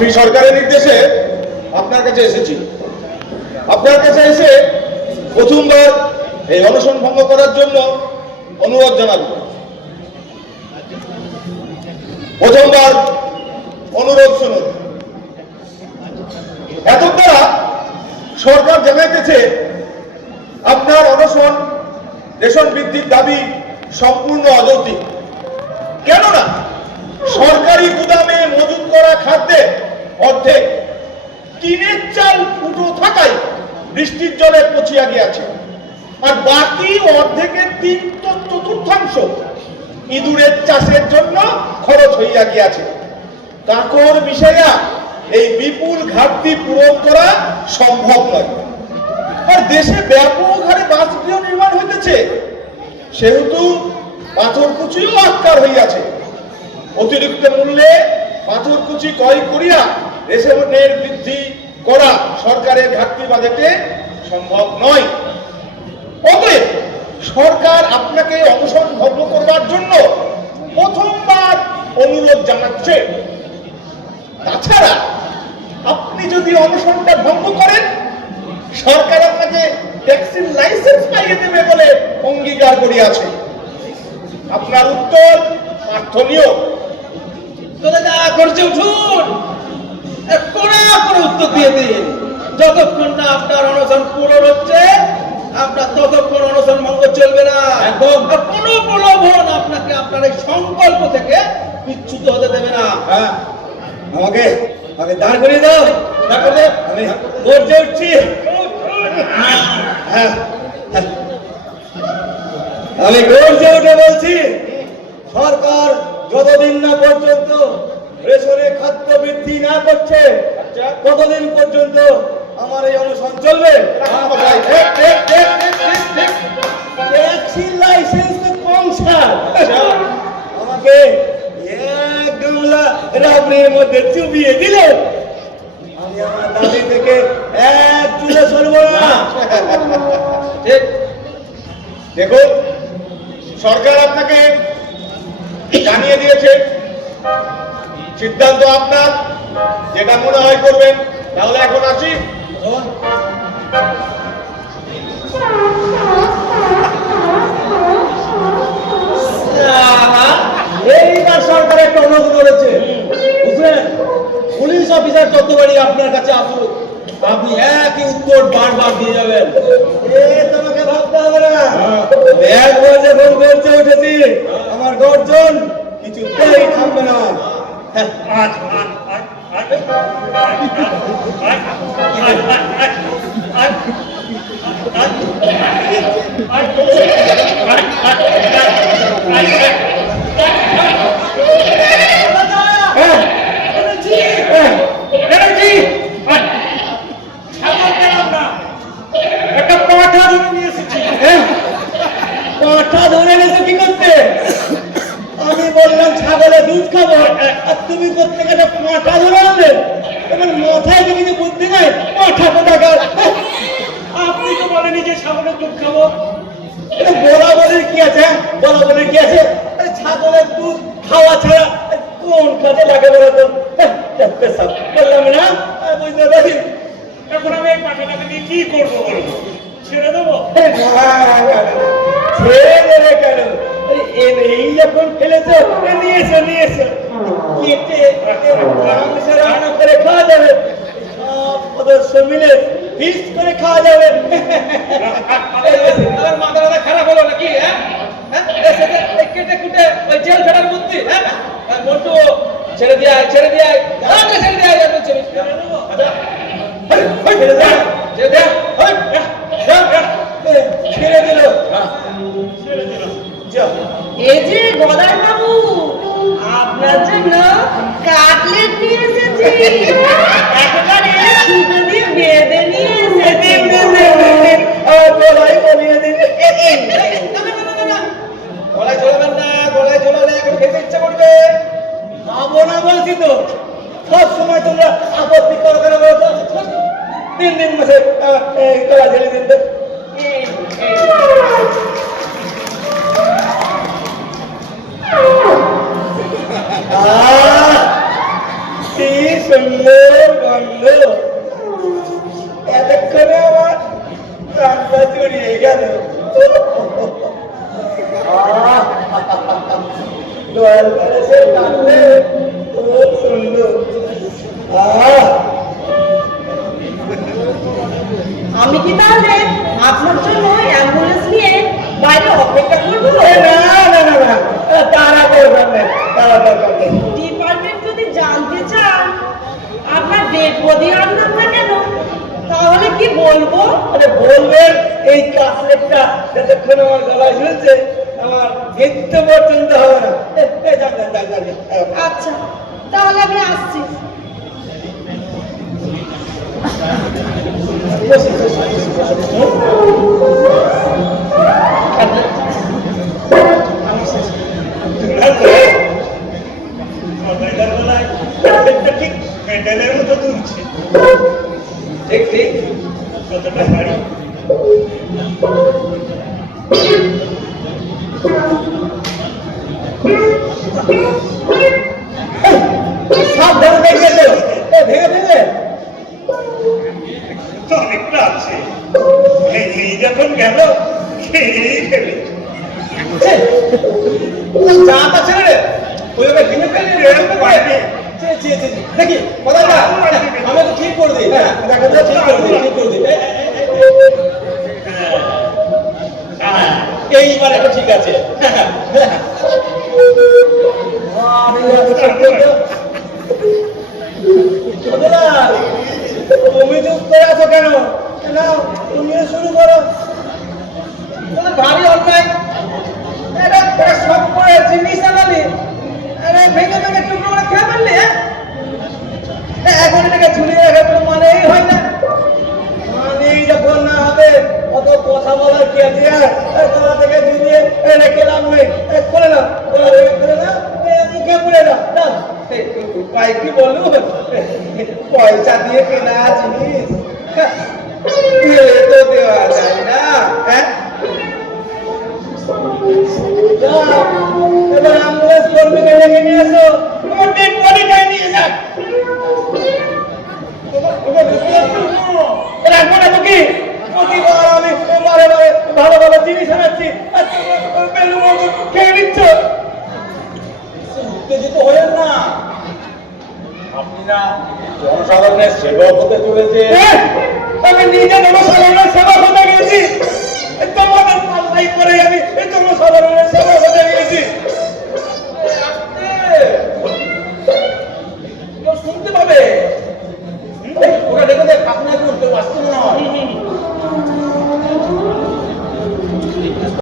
আমি সরকারের নির্দেশে আপনার কাছে এসেছি। আপনার কাছে এসে প্রথমবার এই অনশন ভঙ্গ করার জন্য অনুরোধ জানাব। প্রথমবার অনুরোধ শুনুন। এতটা সরকার জানাইতেছে আপনার অনশন রেশন বৃদ্ধির দাবি সম্পূর্ণ অযৌক্তিক। কেননা সরকারি গুদামে মজুত করা খাদ্যে অর্ধেক টিনের চাল ফুটো থাকায় বৃষ্টির জলে পচিয়া গিয়াছে, আর বাকি অর্ধেকের 3/4 ইঁদুরের চাষের জন্য খরচ হইয়া গিয়াছে। কাকর মিশাইয়া এই বিপুল ঘাটতি পূরণ করা সম্ভব নয়। আর দেশে ব্যাপক হারে বাসগৃহ নির্মাণ হইতেছে, সেহেতু পাথরকুচিও আটকার হইয়াছে। অতিরিক্ত মূল্যে পাথরকুচি ক্রয় করিয়া রেশনের বৃদ্ধি করা সরকারের ঘাটতি বাজেটে সম্ভব নয়। অতএব সরকার আপনাকে অনশন ভঙ্গ করবার জন্য প্রথমবার অনুরোধ জানাচ্ছে। তাছাড়া আপনি যদি অনশনটা ভঙ্গ করেন, সরকার আপনাকে ট্যাক্সির লাইসেন্স পাইয়ে দেবে বলে অঙ্গীকার করিয়াছে। আপনার উত্তর প্রার্থনীয়। করছে উঠুন, উত্তর দিয়ে দিন। যতক্ষণ না আপনার অনশন পূরণ হচ্ছে, আপনার ততক্ষণ অনশন ভঙ্গ চলবে না। একদম কোনো প্রলোভন আপনাকে আপনার এই সংকল্প থেকে বিচ্যুত হতে দেবে না। আমাকে দাঁড় করিয়ে দাও, আমি গর্জে উঠছি। আমি গর্জে উঠে বলছি, সরকার যতদিন না পর্যন্ত রেশনে খাদ্য বৃদ্ধি না করছে, ততদিন পর্যন্ত আমার এই অনশন চলবে। আমাকে এক গামলা রাবড়ির মধ্যে চুবিয়ে দিলে আমি আমার দাবি থেকে এক চুলে সরব না। দেখুন, সরকার আপনাকে জানিয়ে দিয়েছে, সিদ্ধান্ত আপনার, যেটা মনে হয় করবেন। তাহলে এখন আসি। এইবার সরকার একটা অনুরোধ করেছে, বুঝলেন? পুলিশ অফিসার যতবারই আপনার কাছে আসুক, আপনি একই উত্তর বারবার দিয়ে যাবেন। তোমাকে ভাবতে হবে না, একবার যখন গর্জে উঠেছি, আমার গর্জন কিছুতেই থামবে না। পাঠা ধরে গেছে কি করতে? আমি বললাম ছাগলের দুধ খাবো, আর তুমি করতে গেলে পাঠা ধরে আনলেন। এবার মাথায় তো কিছু বুদ্ধি নাই, পাঠা কোথাকার। আপনি তো বলেনি যে ছাগলের দুধ খাবো। এটা বরাবরের কি আছে? বরাবরের কি আছে? ছাগলের দুধ খাওয়া ছাড়া কোন কাজে লাগে বলতো? বললাম না, বুঝতে পারি। এখন আমি এই পাঠাটাকে নিয়ে কি করবো বলবো? ছেড়ে দেবো? ছেড়ে দেবে কেন? এই যখন ফেলেছো, নিয়েছো কেটে রান্না করে খাওয়া যাবে। সব সদস্য মিলে ফিস্ট করে খাওয়া যাবে। মাথাটা খারাপ হলো নাকি? কেটে কুটে ওই জেল ফেরার বুদ্ধি। মোটু ছেড়ে দিয়ে ছেড়ে দিয়ে ছেড়ে দিল। এই যে গদাই বাবু, আপনার জন্য কাটলেট নিয়ে এসেছি। একেবারে সুতো দিয়ে বেঁধে নিয়ে এসেছি। গলায় বলিয়ে দিবি। গলায় ঝোলাবেন না, গলায় ঝোলালে এখন খেতে ইচ্ছা করবে। খাবো না বলছি তো। সব সময় তোমরা আপত্তি করো কেন বলতো? 3 মাসে গলা ঝেলে দিন তো। কি সুন্দর গন্ধ, এতক্ষণে আমার প্রাণটা জড়িয়ে গেল। দয়াল প্যালেসের কাটলে খুব সুন্দর। আমি কি তাহলে আপনার জন্য অ্যাম্বুলেন্স নিয়ে বাইরে অপেক্ষা করবো? না না না না, তারা দরকার নেই, তারা দরকার নেই। ডিপার্টমেন্ট যদি জানতে চান আপনার ডেড বডি আনলাম না কেন, তাহলে কি বলবো? আরে বলবেন, এই কাটলেটটা যতক্ষণ আমার গলায় ঝুলছে আমার মৃত্যু পর্যন্ত হবে না। যাক যাক যাক যাক, আচ্ছা তাহলে আমি আসছি। ঠিক মেডেলের মতো তুলছে। ঠিক ঠিক, কতটা গাড়ি সব ভেঙে গেছে, ভেঙে ভেঙে তো অনেকটা আছে, এই যখন গেল খেয়েই ফেলে। চাপ আছে রে, ওইভাবে ভেঙে ফেলে দেখি কথা না, আমি তো ঠিক করে দিই। দেখা যায় ঠিক করে দিই, ঠিক করে দিই। এইবার এটা ঠিক আছে। তুমি চুপ করে আছো কেন? না, তুমিও শুরু করো। ভারী অন্যায়, এটা সব করে জিনিস আনালি, ভেঙে ভেঙে টুকরো করে খেয়ে ফেললি। এখন এটাকে ঝুলিয়ে রাখার কোনো মানেই হয় না। মানেই যখন না হবে অত কথা বলার কি আছে? তোলা থেকে ঝুলিয়ে রেখে লাভ নেই। করে না, তোলা থেকে করে না, মুখে পুড়ে না। ভাই কি বললু, পয়সা দিয়ে কেনা জিনিস ফেলে তো দেওয়া যায় না। হ্যাঁ, এবার অ্যাম্বুলেন্স কর্মীকে ডেকে নিয়ে এসো, তোমার ডেড বডিটাই নিয়ে যাক। রাখবো না তো কি? প্রতিবার আমি বারে বারে ভালো ভালো জিনিস আনাচ্ছি, বেলু মতো খেয়ে নিচ্ছ। উত্তেজিত হয়েন না, আপনি না জনসাধারণের সেবক হতে চলেছে। আমি নিজে জনসাধারণের সেবক হতে গেছি, তোমাদের পাল্লাই করে আমি জনসাধারণের সেবক হতে গেছি। কেউ শুনতে পাবে। ওটা দেখো দেখ, আপনার কেউ আসছে মনে হয়।